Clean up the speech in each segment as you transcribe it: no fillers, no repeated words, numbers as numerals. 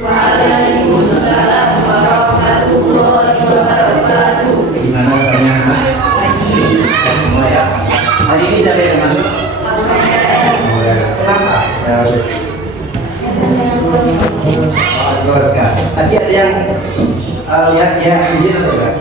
Waalaikumsalam warahmatullahi wabarakatuh. Gimana kabarnya? Semua ya. Hari ini siapa yang masuk? Kenapa? Ya masuk. Keluarga. Tadi ada yang lihat ya izin atau enggak?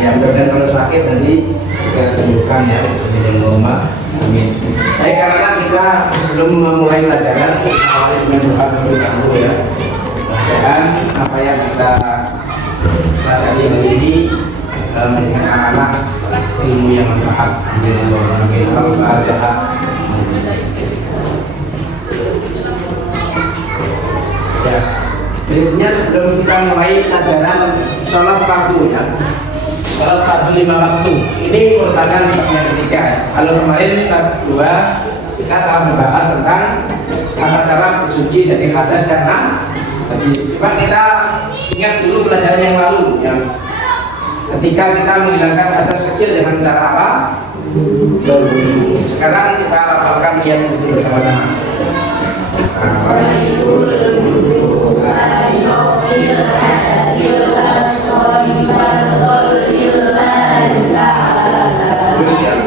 Ya mudah-mudahan kalau sakit nanti kita sembuhkan ya. Yang rumah. Amin. Baik, karena kita sebelum memulai pelajaran awali dengan doa terlebih dahulu ya. Dan apa yang kita pelajari hari ini menjadikan anak-anak ilmu yang manfaat. Amin. Al-Fatihah. Ya. Berikutnya sebelum kita mulai pelajaran sholat fardu ya. Sholat fardu 5 waktu ini merupakan yang ketiga. Kalau kemarin tab 2 kita telah membahas tentang tata cara bersuci dari hadas karena coba kita ingat dulu pelajaran yang lalu yang ketika kita menghilangkan hadas kecil dengan cara apa? Berwudu. Sekarang kita hafalkan niat wudu bersama-sama.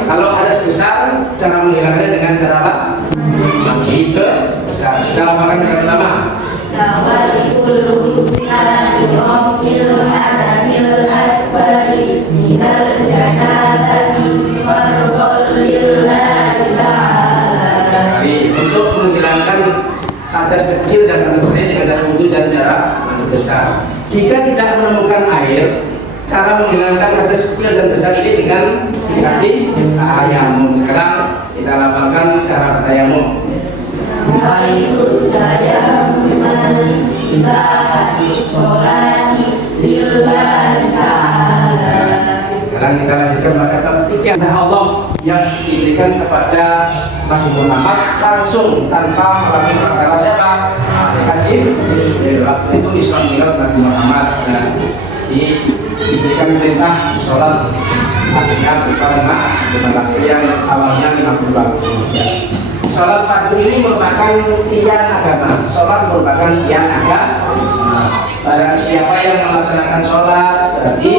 Kalau hadas besar, cara menghilangkannya dengan cara apa? Itu besar. Kita lakukan bersama-sama. Untuk menghilangkan hadas kecil dan hadas besar dengan cara wudhu dan cara mandi besar. Jika tidak menemukan air, cara menghilangkan hadas kecil dan besar ini dengan dikasih tayamum. Sekarang kita lafalkan cara tayamum. Sekarang kita lanjutkan pada bab 3. Allah yang diberikan kepada Nabi Muhammad langsung tanpa melalui perkara siapa? Haji. Waktu itu Islam Mi'raj Nabi Muhammad dan diberikan perintah sholat artinya berapa yang awalnya 50 waktu. Sholat fardu ini merupakan tiang agama. Sholat merupakan tiang agama. Barang siapa yang melaksanakan sholat berarti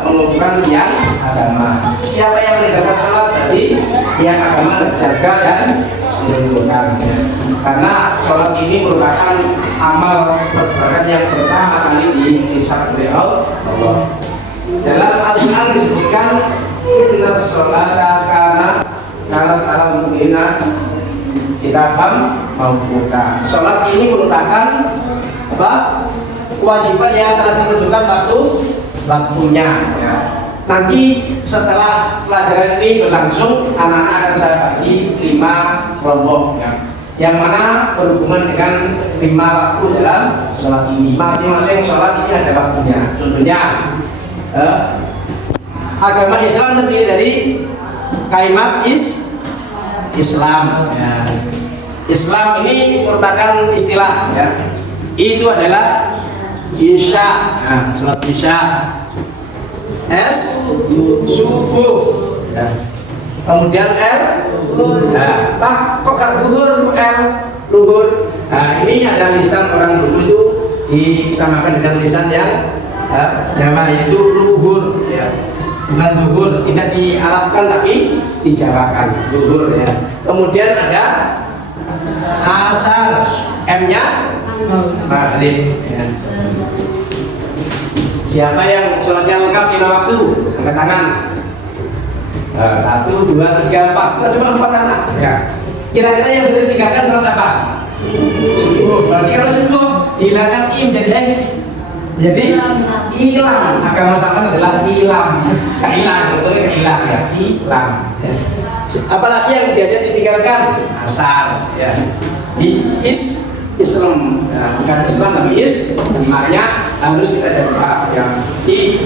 mengumpulkan tiang agama. Siapa yang meninggalkan sholat berarti tiang agama terjaga dan dilumpuhkan. Karena sholat ini merupakan amal perbuatan yang pertama kali dihisab oleh Allah. Dalam Al-Quran disebutkan inna sholata kana alal mu'minina kitabam mawquta. Sholat ini merupakan apa? Kewajiban yang telah ditentukan waktunya ya. Nanti setelah pelajaran ini berlangsung, anak-anak akan saya bagi 5 kelompok ya. Yang mana berhubungan dengan 5 waktu dalam sholat ini. Masing-masing sholat ini ada waktunya. Contohnya agama Islam terdiri dari kalimat Islam ya. Islam ini merupakan istilah ya. Itu adalah Isya, nah, sholat Isya, subuh ya. Kemudian nah, Pak, kok gak duhur? Luhur. Nah, ini ada lisan orang dulu itu disamakan dengan lisan yang Jawa, yaitu luhur ya. Bukan duhur, tidak diarabkan tapi dijawakan luhur ya. Kemudian ada asar, M-nya maghrib ya. Siapa yang sholatnya lengkap 5 waktu? Angkat tangan. 1, 2, 3, 4. Kita cuma 4 anak ya. Kira-kira yang sudah ditinggalkan sholat apa? Berarti kalau subuh hilangkan im jadi hilang. Agama sama adalah hilang. Hilang, betulnya hilang ya. Hilang. Apalagi yang biasa ditinggalkan? Asar ya. Islam, nah, bukan Islam tapi makanya harus kita jaga yang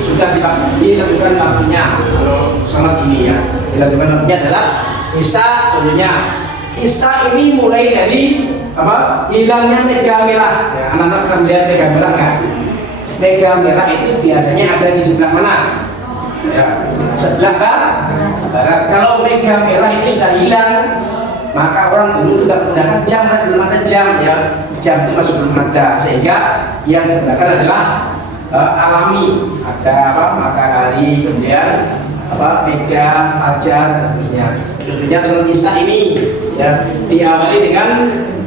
sudah ditentukan waktunya. Kalau sholat ini ya ditentukan waktunya adalah Isya. Contohnya Isya ini mulai dari apa? Hilangnya mega merah ya. Anak-anak pernah melihat mega merah nggak? Mega merah itu biasanya ada di sebelah mana? Ya, sebelah barat. Kalau mega merah ini sudah hilang maka orang dulu tidak menggunakan jam, kan belum ada jam ya, jam itu masih belum ada, sehingga yang digunakan adalah alami, ada apa, matahari, kemudian apa, mega, fajar dan seterusnya. Tentunya sholat isya ini ya diawali dengan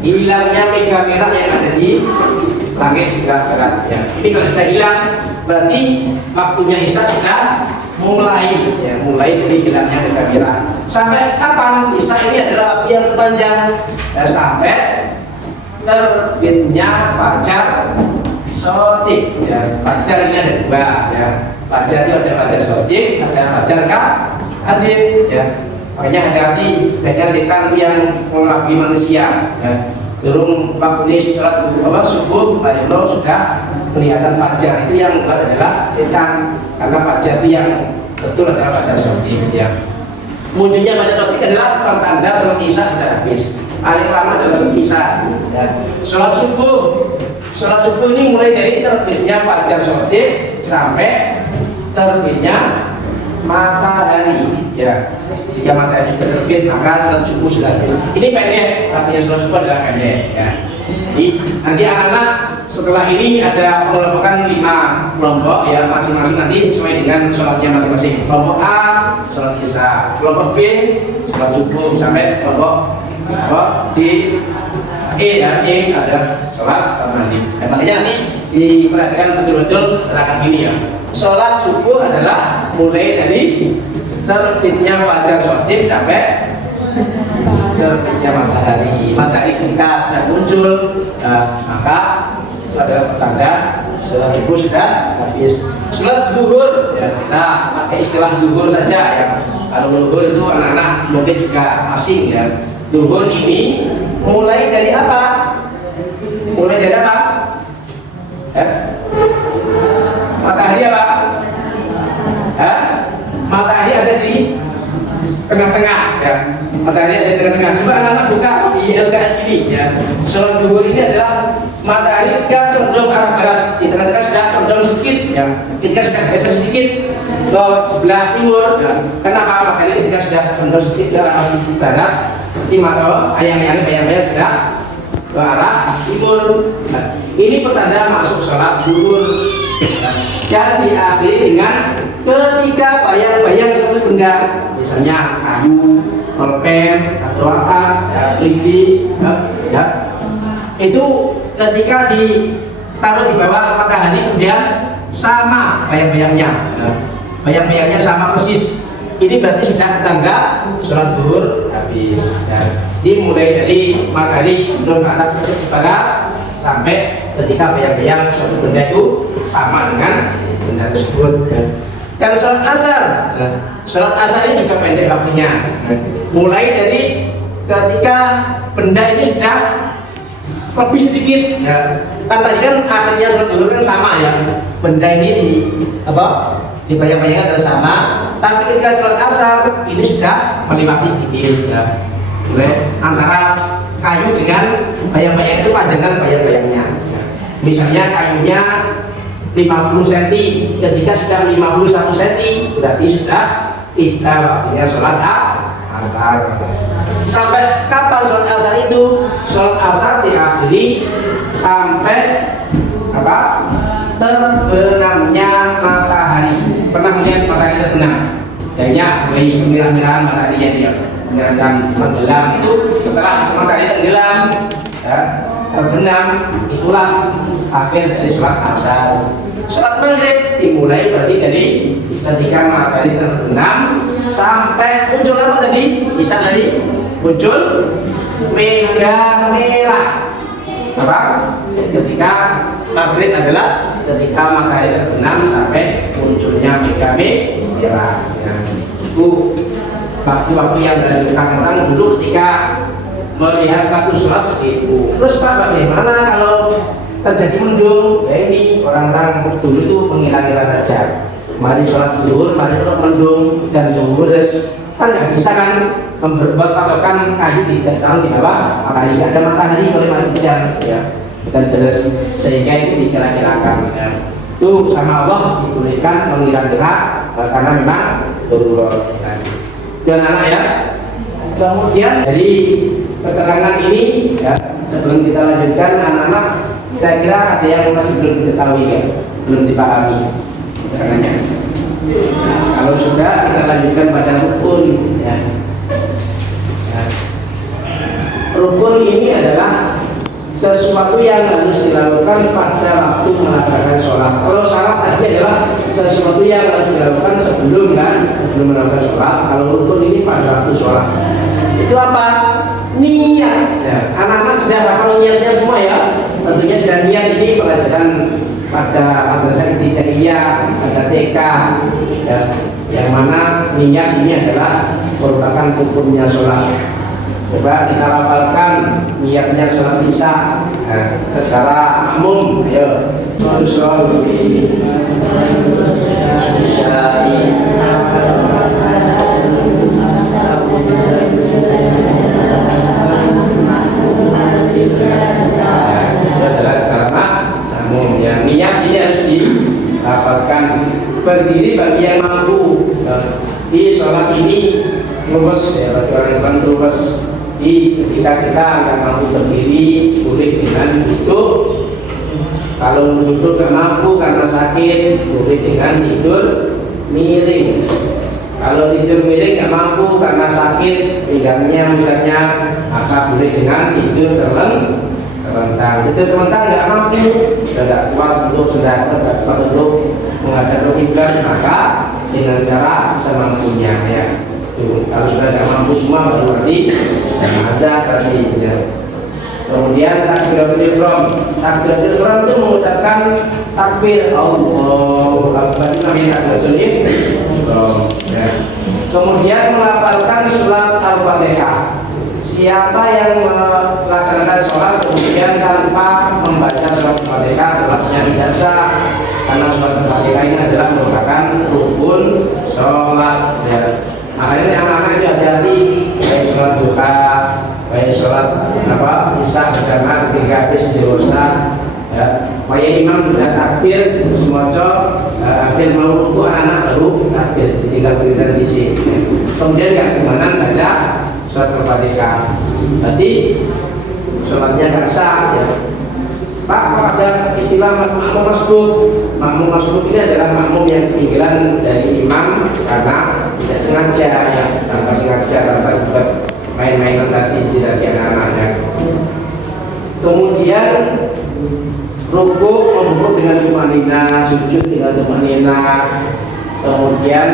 hilangnya mega merah yang ada di langit sebelah barat ya. Ini kalau sudah hilang berarti waktunya isya sudah mulai ya, mulai dari hilangnya mega merah. Sampai kapan isya ini adalah waktu yang terpanjang ya, sampai terbitnya fajar sotik ya. Fajar ini ada dua ya, fajar itu ada fajar sotik, ada fajar hadir ya. Makanya hati-hati, banyak setan itu yang mengelabui manusia ya. Turun waktu ini sholat subuh, Allah sudah kelihatan fajar, itu yang buat adalah setan, karena fajar itu yang betul adalah fajar sotik ya. Munculnya fajar sotik adalah pertanda sholat isya sudah habis. Paling lama adalah sholat isya ya. Sholat subuh ini mulai dari terbitnya fajar sotik sampai terbitnya matahari ya. Jika matahari sudah terbit maka sholat subuh sudah habis. Ini pendek, artinya sholat subuh adalah pendek ya. Jadi nanti anak-anak setelah ini ada pengelompokan 5 kelompok ya, masing-masing nanti sesuai dengan sholatnya masing-masing. Kelompok A sholat isya, kelompok B sholat subuh, sampai kelompok di E ya, E ada sholat maghrib. Makanya nanti diperhatikan betul-betul terangkan gini ya. Sholat subuh adalah mulai dari terbitnya fajar sotik sampai terbitnya matahari. Matahari ketika sudah muncul maka itu adalah pertanda sholat subuh sudah habis. Sholat duhur ya, kita pakai istilah duhur saja ya. Kalau duhur itu anak-anak mungkin juga asing ya. Duhur ini mulai dari apa? Mulai dari apa? Matahari apa? Matahari ada di tengah-tengah ya. Matahari ada di tengah-tengah. Coba anak-anak buka di LKS ini ya. Sholat duhur ini adalah matahari ketika condong arah barat, di tengah-tengah sudah condong sedikit ya. Ketika sudah geser sedikit ke sebelah timur ya. Kenapa? Makanya ketika sudah condong sedikit ke arah barat, di mata ayam-ayam bayang-bayang sudah ke arah timur. Nah, ini pertanda masuk sholat duhur dan diakhiri dengan ketika bayang-bayang satu benda, misalnya kayu, pulpen, atau apa, lidi, ya, itu ketika ditaruh di bawah matahari kemudian sama bayang-bayangnya, bayang-bayangnya sama persis. Ini berarti sudah tanda sholat duhur habis. Dimulai dari matahari sebelum ke atas barat sampai ketika bayang-bayang suatu benda itu sama dengan benda tersebut. Dan sholat asar ini juga pendek waktunya. Mulai dari ketika benda ini sudah lebih sedikit. Kan tadi kan akhirnya sholat duhur kan sama ya. Benda ini di bayang-bayangkan adalah sama. Tapi ketika sholat asar ini sudah melewati sedikit ya. Mulai antara kayu dengan bayang-bayang itu panjangkan bayang-bayangnya. Misalnya kayunya 50 cm, ketika sudah 51 cm berarti sudah tiba waktunya sholat asar. Sampai kapan sholat asar itu? Sholat asar diakhiri sampai apa? Terbenamnya matahari. Pernah melihat matahari terbenam? Kayaknya mulai merah-merahan matahari ya, dan tenggelam itu setelah matahari tenggelam ya, terbenam, itulah akhir dari sholat asar. Sholat maghrib dimulai berarti dari ketika matahari terbenam sampai muncul apa tadi? Bisa tadi muncul mega merah. Apa? Ketika maghrib adalah ketika matahari terbenam sampai munculnya mega merah. Ya. Itu waktu-waktu yang dilakukan orang dulu ketika melihat waktu sholat seperti itu. Terus Pak, bagaimana kalau terjadi mendung? Ya ini orang-orang dulu itu mengira-ngira saja. Mari sholat duhur, mari sholat mendung dan duhur kan nggak bisa kan membuat patokan kayu di bawah matahari. Ada matahari oleh manusia ya, dan terus sehingga itu dikira-kirakan ya. Itu sama Allah dibolehkan mengira-ngira karena memang darurat. Dan anak ya, Kemudian dari keterangan ini ya, sebelum kita lanjutkan anak-anak, saya kira ada yang masih belum diketahui ya, belum dipahami keterangannya. Kalau sudah, kita lanjutkan pada rukun ya. Rukun ini adalah sesuatu yang harus dilakukan pada waktu melakukan sholat. Kalau syarat tadi adalah sesuatu yang harus dilakukan sebelum melakukan sholat. Kalau rukun ini pada waktu sholat. Itu apa? Niat. Ya. Anak-anak sudah hafal niatnya semua ya. Tentunya sudah niat ini pelajaran pada madrasah ibtidaiyah, pada TK. Ya. Yang mana niat ini adalah merupakan hukumnya sholat. Coba kita hafalkan niatnya sholat isya secara makmum. Ayo. Niat ini harus dihafalkan. Berdiri bagi yang mampu di sholat ini lurus ya, bagi orang yang lurus. Ketika kita nggak mampu berdiri, boleh dengan duduk. Kalau duduk nggak mampu karena sakit, boleh dengan tidur miring. Kalau tidur miring nggak mampu karena sakit pinggangnya misalnya, maka boleh dengan tidur terlentang. Tidur terlentang nggak mampu, nggak kuat untuk sedang, nggak kuat untuk menghadap ke kiblat, maka dengan cara semampunya ya. Kalau sudah tidak mampu semua berarti azan tadi ya. Kemudian takbiratul ihram. Takbiratul ihram itu mengucapkan takbir Allahu Akbar, namanya takbiratul ihram ya. Kemudian melafalkan surat Al-Fatihah. Siapa yang melaksanakan sholat kemudian tanpa membaca surat Al-Fatihah, sholatnya tidak sah, karena surat Al-Fatihah ini adalah merupakan rukun sholat ya. Makanya anak-anak itu hati-hati, baik sholat duha, baik sholat isya berjamaah ketika habis dirosta ya. Supaya imam sudah takbir semoga akhir mau ruku, anak-anak baru takbir, tinggal berikan di sini. Kemudian nggak kemana baca surat Al-Fatihah, berarti sholatnya nggak sah ya. Pak, kalau ada istilah makmum masbuk. Makmum masbuk ini adalah makmum yang ketinggalan dari imam karena tidak sengaja ya, tanpa sengaja, tanpa buat main-mainan tadi tidak di anak-anaknya. Kemudian ruku membungkuk dengan tumanina, sujud dengan tumanina, kemudian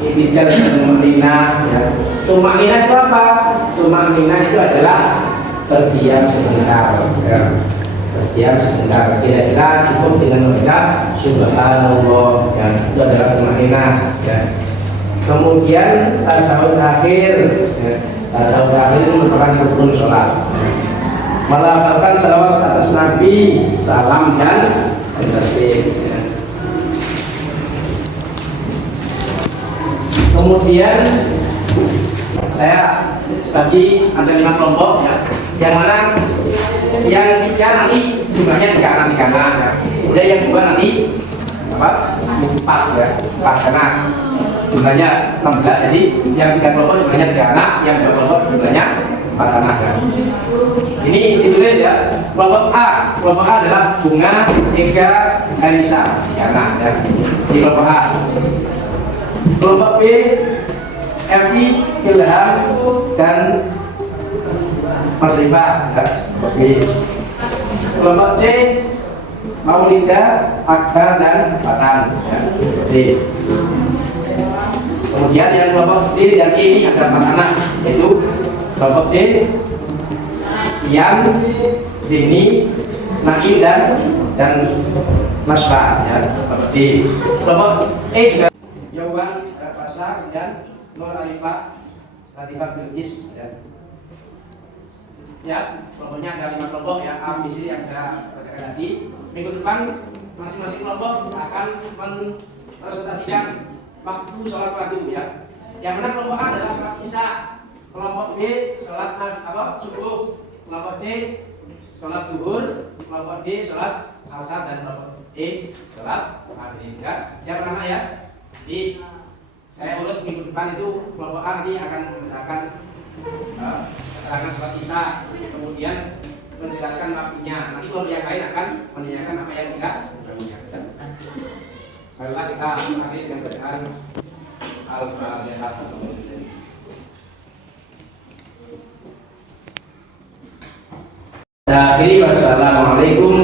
i'tidal dengan tumanina ya. Tumanina itu apa? Tumanina itu adalah terdiam sebentar ya. Terdiam sebentar, kira-kira cukup dengan mengucap subhanallah ya, itu adalah tumanina ya. Kemudian tasawuf akhir ya. Tasawuf akhir itu merupakan rukun sholat. Melafalkan salawat atas Nabi, salam dan tasbih ya. Kemudian saya bagi ada 5 kelompok ya, yang mana yang 3 nanti jumlahnya di kanan ya. Kemudian yang 2 nanti 4 ya, 4 karena jumlahnya 16, jadi yang 3 kelompok jumlahnya 3 anak, yang 2 kelompok jumlahnya 4 anak ya. Ini ditulis ya, kelompok A adalah Bunga, Eka, Anissa, 3 anak ya. Di kelompok A. Kelompok B, Evi, Ilham, dan Mas Rifa ya. Kelompok B. Kelompok C, Maulida, Akbar, dan Fatan ya. D. Kemudian yang kelompok D dan E ini ada 4 anak, yaitu kelompok D, Yan, Dini, Naim, dan Masfa ya. Kelompok D. Kelompok E juga Yawan, Fasa, dan Nur Arifah, Latifah Bilqis ya. Ya, kelompoknya ada 5 kelompok ya, A, B, C yang saya bacakan tadi. Minggu depan masing-masing kelompok akan mempresentasikan waktu sholat fardu ya. Yang mana kelompok A adalah sholat isya, kelompok B sholat subuh, kelompok C sholat duhur, kelompok D sholat asar, dan kelompok E sholat maghrib ya. Siapa nama ya? Jadi saya urut minggu depan itu kelompok A nanti akan membacakan keterangan surat Isa, kemudian menjelaskan waktunya. Nanti kalau yang lain akan menanyakan apa yang tidak menanyakan. Marilah kita akhiri dengan bacaan Al-Fatihah. Akhiri, wassalamualaikum